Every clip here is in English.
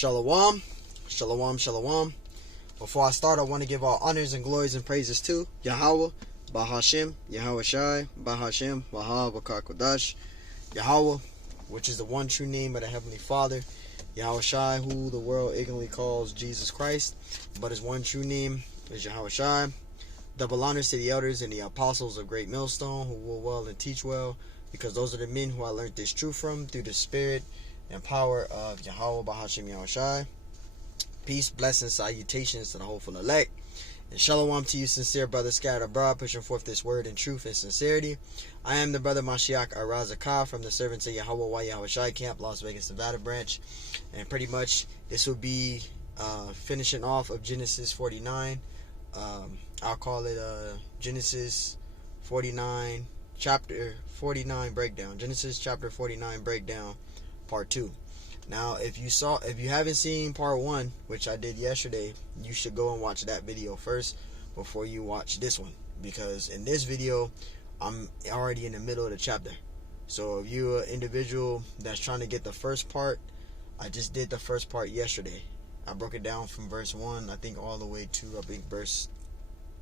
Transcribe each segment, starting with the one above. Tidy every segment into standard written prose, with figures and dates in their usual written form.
Shalom, shalom, shalom. Before I start, I want to give all honors and glories and praises to Yahweh, Bahashem, Yahweh Shai, Bahashem, Wahab, Bakar Kodash, Yahweh, which is the one true name of the Heavenly Father, Yahweh Shai, who the world ignorantly calls Jesus Christ, but his one true name is Yahweh Shai. Double honors to the elders and the apostles of Great Millstone, who will well and teach well, because those are the men who I learned this truth from through the spirit and power of Yahweh, Bahashem, Yahweh Shai. Peace, blessings, salutations to the hopeful elect. And shalom to you, sincere brothers scattered abroad, pushing forth this word in truth and sincerity. I am the brother Mashiach Arazakah from the servants of Yahweh Yahweh Shai Camp, Las Vegas, Nevada branch. And pretty much this will be finishing off of Genesis 49. I'll call it Genesis 49, chapter 49 breakdown. Genesis chapter 49 breakdown, part 2. Now, if you haven't seen part 1, which I did yesterday, you should go and watch that video first before you watch this one, because in this video I'm already in the middle of the chapter. So if you're an individual that's trying to get the first part, I just did the first part yesterday. I broke it down from verse 1, I think, all the way to verse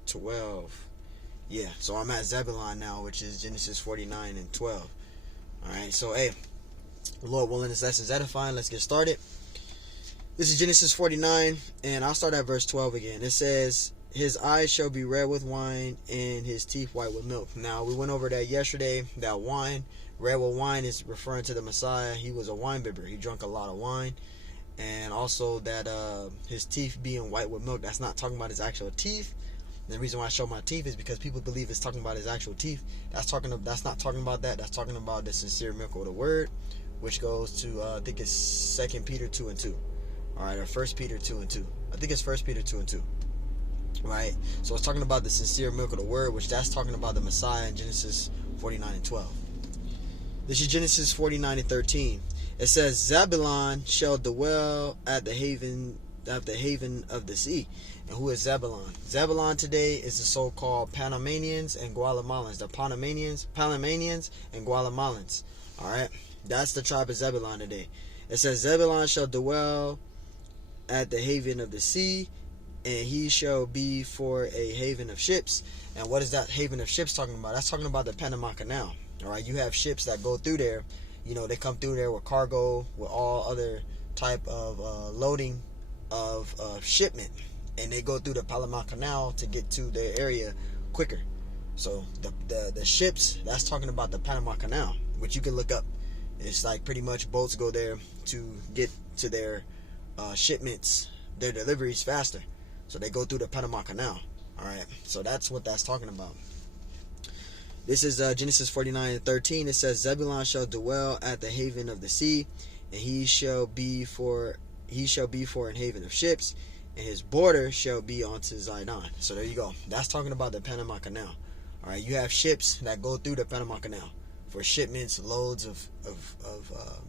12. Yeah, so I'm at Zebulon now, which is Genesis 49 and 12. Alright, so hey, Lord willing, this lesson is edifying. Let's get started. This is Genesis 49, and I'll start at verse 12 again. It says, his eyes shall be red with wine, and his teeth white with milk. Now, we went over that yesterday. That wine, red with wine, is referring to the Messiah. He was a wine bibber. He drank a lot of wine. And also that his teeth being white with milk, that's not talking about his actual teeth. And the reason why I show my teeth is because people believe it's talking about his actual teeth. That's not talking about that. That's talking about the sincere milk of the word, which goes to, I think it's 2 Peter 2 and 2. Alright, or 1 Peter 2 and 2. I think it's 1 Peter 2 and 2. Right? So it's talking about the sincere milk of the word, which that's talking about the Messiah in Genesis 49 and 12. This is Genesis 49 and 13. It says, Zebulon shall dwell at the haven of the sea. And who is Zebulon? Zebulon today is the so-called Panamanians and Guatemalans. The Panamanians and Guatemalans. Alright? That's the tribe of Zebulon today. It says, Zebulon shall dwell at the haven of the sea, and he shall be for a haven of ships. And what is that haven of ships talking about? That's talking about the Panama Canal. Alright, you have ships that go through there. You know, they come through there with cargo, with all other type of loading of shipment. And they go through the Panama Canal to get to their area quicker. So the ships, that's talking about the Panama Canal, which you can look up. It's like pretty much boats go there to get to their shipments, their deliveries faster. So they go through the Panama Canal. Alright, so that's what that's talking about. This is Genesis 49 and 13. It says, Zebulon shall dwell at the haven of the sea, and he shall be for an haven of ships, and his border shall be unto Zidon. So there you go. That's talking about the Panama Canal. Alright, you have ships that go through the Panama Canal for shipments, loads of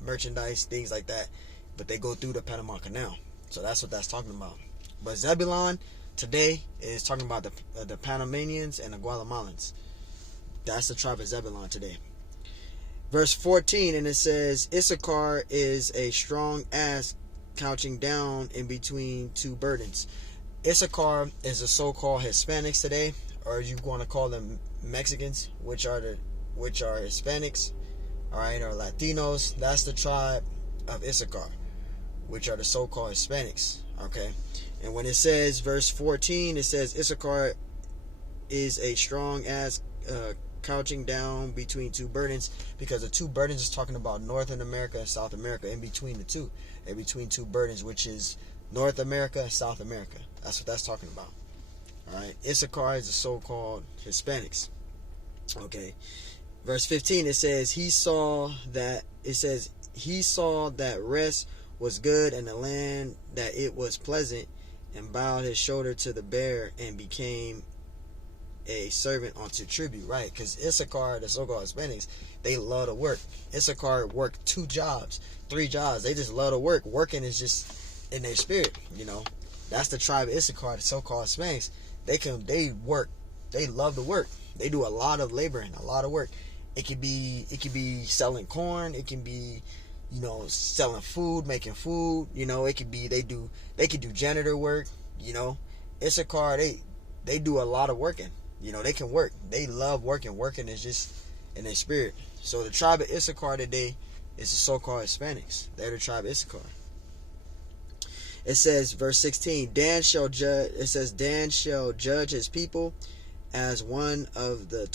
merchandise, things like that. But they go through the Panama Canal. So that's what that's talking about. But Zebulon today is talking about the Panamanians and the Guatemalans. That's the tribe of Zebulon today. Verse 14, and it says, Issachar is a strong ass couching down in between two burdens. Issachar is the so-called Hispanics today, or you want to call them Mexicans, which are Hispanics, alright, or Latinos. That's the tribe of Issachar, which are the so-called Hispanics. Okay, and when it says verse 14, it says Issachar is a strong ass couching down between two burdens, because the two burdens is talking about Northern America and South America. In between the two, in between two burdens, which is North America and South America. That's what that's talking about. Alright, Issachar is the so-called Hispanics. Okay, verse 15, it says he saw that rest was good, and the land that it was pleasant, and bowed his shoulder to the bear, and became a servant unto tribute. Right, because Issachar, the so-called Hispanics, they love to work. Issachar worked 2 jobs, 3 jobs. They just love to work. Working is just in their spirit, you know. That's the tribe of Issachar, the so-called Hispanics. They work. They love to work. They do a lot of laboring, a lot of work. It could be selling corn. It can be you know, selling food, making food. You know, it could be they could do janitor work. You know, Issachar, they do a lot of working. You know, they can work. They love working. Working is just in their spirit. So the tribe of Issachar today is the so-called Hispanics. They're the tribe of Issachar. It says, verse 16, Dan shall judge. It says, Dan shall judge his people as one of the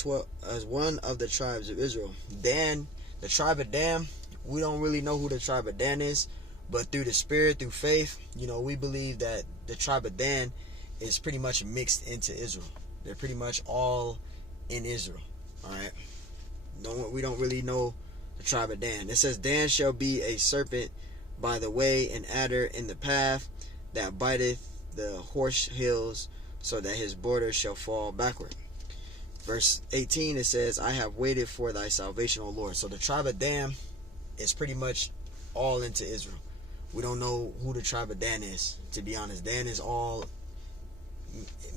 tribes of Israel. Dan, the tribe of Dan. We don't really know who the tribe of Dan is, but through the spirit, through faith, you know, we believe that the tribe of Dan is pretty much mixed into Israel. They're pretty much all in Israel. All right. No, we don't really know the tribe of Dan. It says, Dan shall be a serpent by the way, an adder in the path, that biteth the horse heels, so that his border shall fall backward. Verse 18, it says, I have waited for thy salvation, O Lord. So the tribe of Dan is pretty much all into Israel. We don't know who the tribe of Dan is, to be honest. Dan is all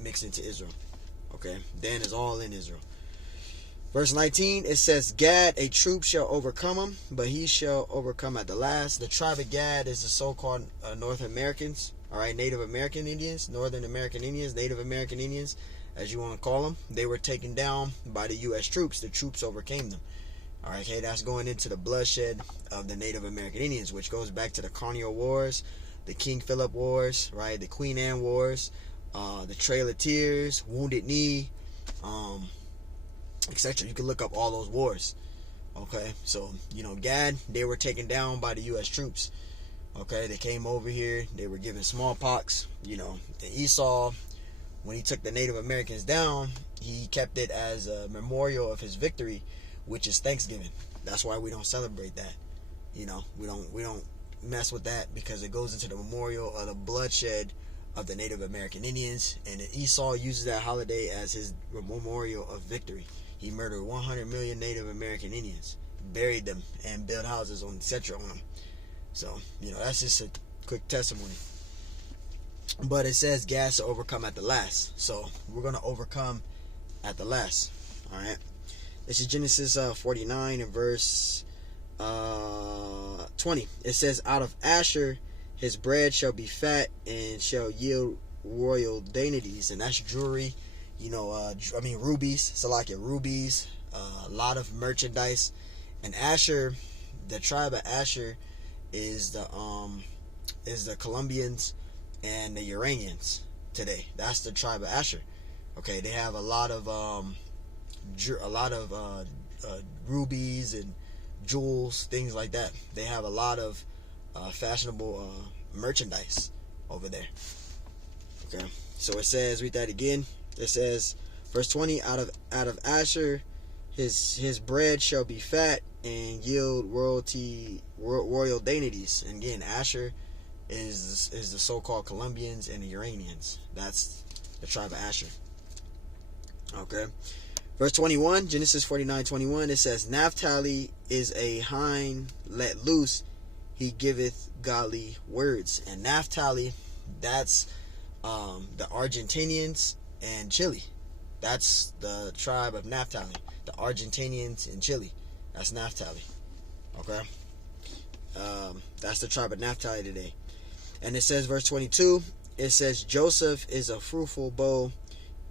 mixed into Israel. Okay, Dan is all in Israel. Verse 19, it says, Gad, a troop shall overcome him, but he shall overcome at the last. The tribe of Gad is the so-called North Americans, all right, Native American Indians, Northern American Indians, Native American Indians, as you want to call them. They were taken down by the U.S. troops. The troops overcame them. All right, okay, that's going into the bloodshed of the Native American Indians, which goes back to the Colonial Wars, the King Philip Wars, right, the Queen Anne Wars, the Trail of Tears, Wounded Knee, etc. You can look up all those wars. Okay, so, you know, Gad, they were taken down by the U.S. troops. Okay, they came over here. They were given smallpox. You know, and Esau, when he took the Native Americans down, he kept it as a memorial of his victory, which is Thanksgiving. That's why we don't celebrate that. You know, we don't mess with that, because it goes into the memorial of the bloodshed of the Native American Indians, and Esau uses that holiday as his memorial of victory. He murdered 100 million Native American Indians, buried them, and built houses on etc. on them. So, you know, that's just a quick testimony. But it says Gad to overcome at the last. So we're going to overcome at the last. All right. This is Genesis 49 and verse 20. It says, out of Asher his bread shall be fat and shall yield royal dainties. And that's jewelry. You know, rubies, Salakia, rubies, a lot of merchandise. And Asher, the tribe of Asher, is the Colombians and the Uranians today. That's the tribe of Asher. Okay, they have a lot of rubies and jewels, things like that. They have a lot of fashionable merchandise over there. Okay, so it says, read that again. It says, verse 20, out of Asher, his bread shall be fat and yield royal dainties. And again, Asher is the so-called Colombians and the Uranians. That's the tribe of Asher. Okay. Verse 21, Genesis 49:21, it says, Naphtali is a hind let loose, he giveth godly words. And Naphtali, that's the Argentinians and Chile. That's the tribe of Naphtali. The Argentinians in Chile. That's Naphtali. Okay. That's the tribe of Naphtali today. And it says, verse 22, it says, Joseph is a fruitful bow,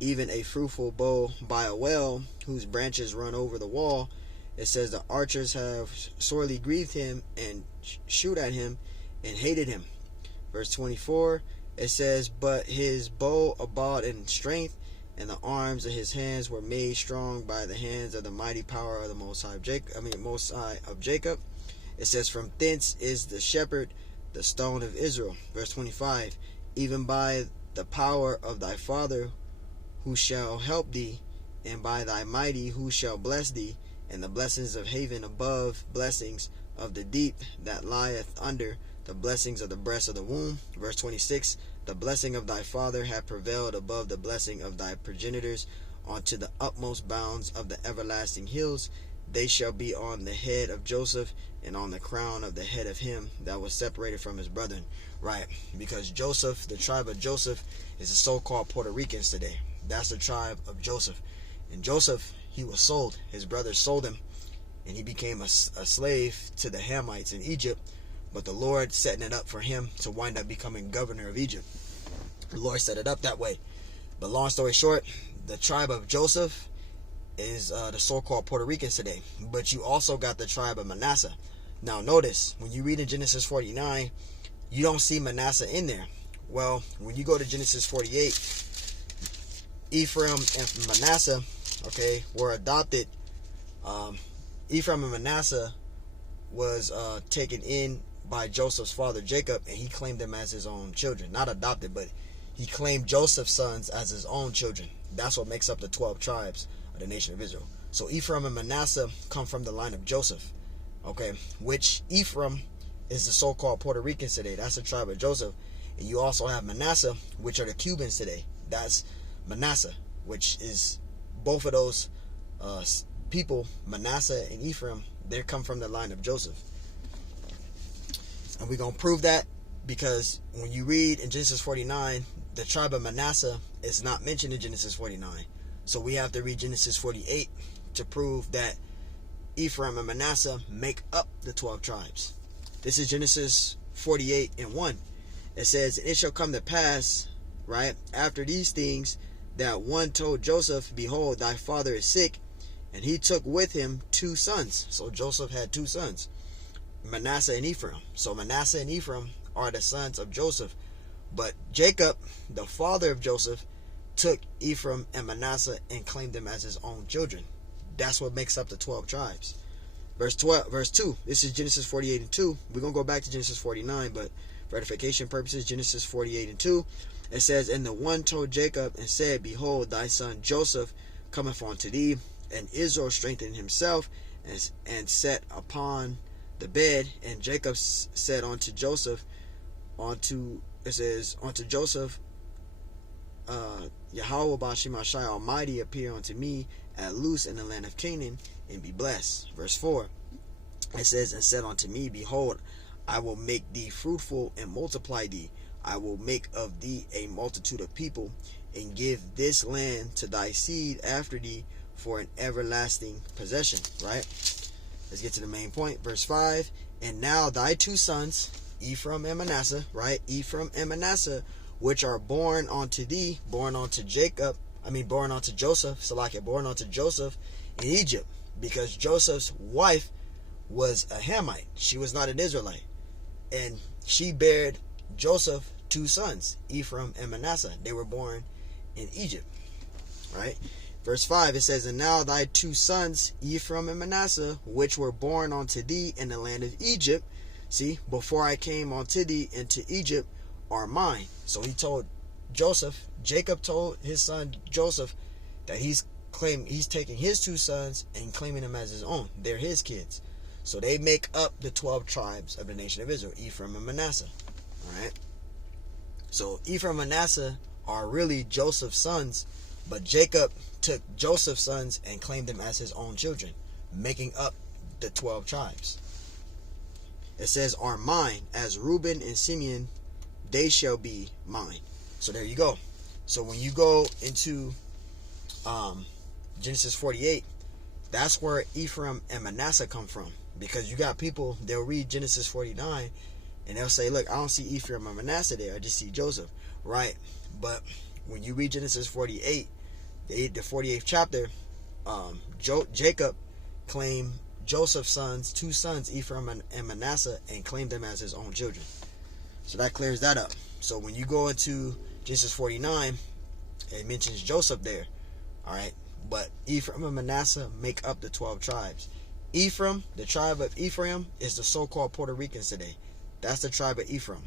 even a fruitful bow by a well, whose branches run over the wall. It says, the archers have sorely grieved him and shoot at him and hated him. Verse 24, it says, but his bow abode in strength, and the arms of his hands were made strong by the hands of the mighty power of the Most High of Jacob. It says, from thence is the shepherd, the stone of Israel. Verse 25, even by the power of thy father, who shall help thee, and by thy mighty, who shall bless thee, and the blessings of heaven above, blessings of the deep that lieth under, the blessings of the breast of the womb. Verse 26, the blessing of thy father hath prevailed above the blessing of thy progenitors unto the utmost bounds of the everlasting hills. They shall be on the head of Joseph, and on the crown of the head of him that was separated from his brethren. Right, because Joseph, the tribe of Joseph, is the so-called Puerto Ricans today. That's the tribe of Joseph. And Joseph, he was sold. His brothers sold him and he became a slave to the Hamites in Egypt, but the Lord setting it up for him to wind up becoming governor of Egypt. The Lord set it up that way. But long story short, the tribe of Joseph is the so-called Puerto Ricans today. But you also got the tribe of Manasseh. Now notice, when you read in Genesis 49, you don't see Manasseh in there. Well, when you go to Genesis 48, Ephraim and Manasseh, okay, were adopted. Ephraim and Manasseh was taken in by Joseph's father Jacob, and he claimed them as his own children. Not adopted, but he claimed Joseph's sons as his own children. That's what makes up the 12 tribes of the nation of Israel. So Ephraim and Manasseh come from the line of Joseph, okay, which Ephraim is the so-called Puerto Ricans today. That's the tribe of Joseph. And you also have Manasseh, which are the Cubans today. That's Manasseh, which is both of those people, Manasseh and Ephraim, they come from the line of Joseph. And we're going to prove that because when you read in Genesis 49, the tribe of Manasseh is not mentioned in Genesis 49. So we have to read Genesis 48 to prove that Ephraim and Manasseh make up the 12 tribes. This is Genesis 48 and 1. It says, "It shall come to pass," right, "after these things, that one told Joseph, Behold, thy father is sick, and he took with him 2 sons." So Joseph had 2 sons, Manasseh and Ephraim. So Manasseh and Ephraim are the sons of Joseph. But Jacob, the father of Joseph, took Ephraim and Manasseh and claimed them as his own children. That's what makes up the 12 tribes. Verse 2. This is Genesis 48 and 2. We're going to go back to Genesis 49, but for edification purposes, Genesis 48 and 2. It says, "And the one told Jacob and said, Behold, thy son Joseph cometh unto thee. And Israel strengthened himself and sat upon the bed. And Jacob said unto Joseph, unto Joseph, Yahweh Bashim Ashai Almighty appear unto me at Luz in the land of Canaan, and be blessed." Verse 4. It says, "And said unto me, Behold, I will make thee fruitful and multiply thee. I will make of thee a multitude of people, and give this land to thy seed after thee for an everlasting possession." Right? Let's get to the main point. Verse 5. "And now thy 2 sons, Ephraim and Manasseh," right? "Ephraim and Manasseh, which are born unto thee," born unto Joseph, born unto Joseph in Egypt, because Joseph's wife was a Hamite. She was not an Israelite. And she bared Joseph 2 sons, Ephraim and Manasseh. They were born in Egypt. Right? Verse 5, it says, "And now thy 2 sons, Ephraim and Manasseh, which were born unto thee in the land of Egypt," see, "before I came unto thee into Egypt, are mine." So he told Joseph, Jacob told his son Joseph that he's taking his 2 sons and claiming them as his own. They're his kids. So they make up the 12 tribes of the nation of Israel, Ephraim and Manasseh. Alright? So Ephraim and Manasseh are really Joseph's sons, but Jacob took Joseph's sons and claimed them as his own children, making up the 12 tribes. It says, "Are mine, as Reuben and Simeon, they shall be mine." So there you go. So when you go into Genesis 48, that's where Ephraim and Manasseh come from. Because you got people, they'll read Genesis 49 and they'll say, "Look, I don't see Ephraim and Manasseh there, I just see Joseph." Right? But when you read Genesis 48, the 48th chapter, Jacob claimed Joseph's sons, 2 sons, Ephraim and Manasseh, and claimed them as his own children. So that clears that up. So when you go into Genesis 49, it mentions Joseph there. Alright? But Ephraim and Manasseh make up the 12 tribes. Ephraim, the tribe of Ephraim, is the so-called Puerto Ricans today. That's the tribe of Ephraim.